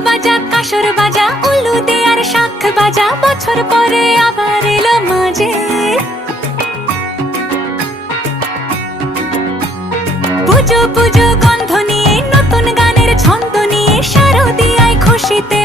বাজা কাসর বাজা উলু দে আর শাখ বাজা, বছর পরে আবার এলো মাঝে। পুজো পুজো গন্ধ নিয়ে নতুন গানের ছন্দ নিয়ে শারদিয়ায় খুশিতে